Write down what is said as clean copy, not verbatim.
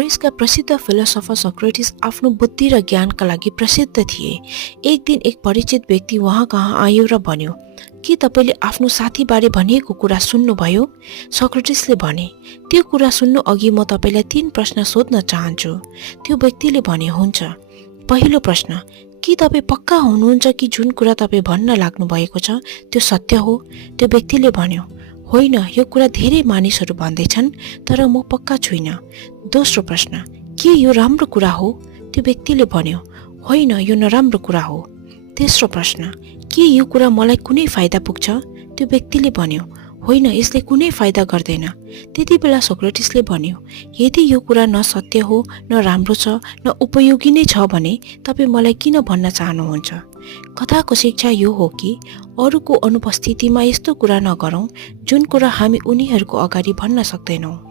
ग्रिसका प्रसिद्ध philosopher Socrates आफ्नो बुद्धि र ज्ञानका लागि प्रसिद्ध थिए। एक दिन एक परिचित व्यक्ति उहाँ कहाँ आयो र भन्यो, के तपाईँले आफ्नो साथीबारे भनिएको कुरा सुन्नुभयो? सोक्रेटिसले भने, त्यो कुरा सुन्नु अघि म तपाईँलाई 3 प्रश्न सोध्न चाहन्छु। त्यो व्यक्तिले भने, हुन्छ। पहिलो प्रश्न, के तपाईँ पक्का हुनुहुन्छ कि जुन कुरा तपाईँ भन्न लाग्नु भएको छ त्यो सत्य हो? त्यो व्यक्तिले भन्यो, होइन, यो कुरा धेरै मानिसहरू भन्दैछन् तर म पक्का छुइनँ। दोस्रो प्रश्न, के यो राम्रो कुरा हो? त्यो व्यक्तिले भन्यो, होइन, यो नराम्रो कुरा हो। तेस्रो प्रश्न, के यो कुरा मलाई कुनै फाइदा पुग्छ? त्यो व्यक्तिले भन्यो, होइन, यसले कुनै फाइदा गर्दैन। त्यति बेला सोक्रेटिसले भन्यो, यदि यो कुरा न सत्य हो, न राम्रो छ, न उपयोगी नै छ भने तपाईँ मलाई किन भन्न चाहनुहुन्छ? कथाको शिक्षा यो हो कि अरूको अनुपस्थितिमा यस्तो कुरा नगरौँ जुन कुरा हामी उनीहरूको अगाडि भन्न सक्दैनौँ।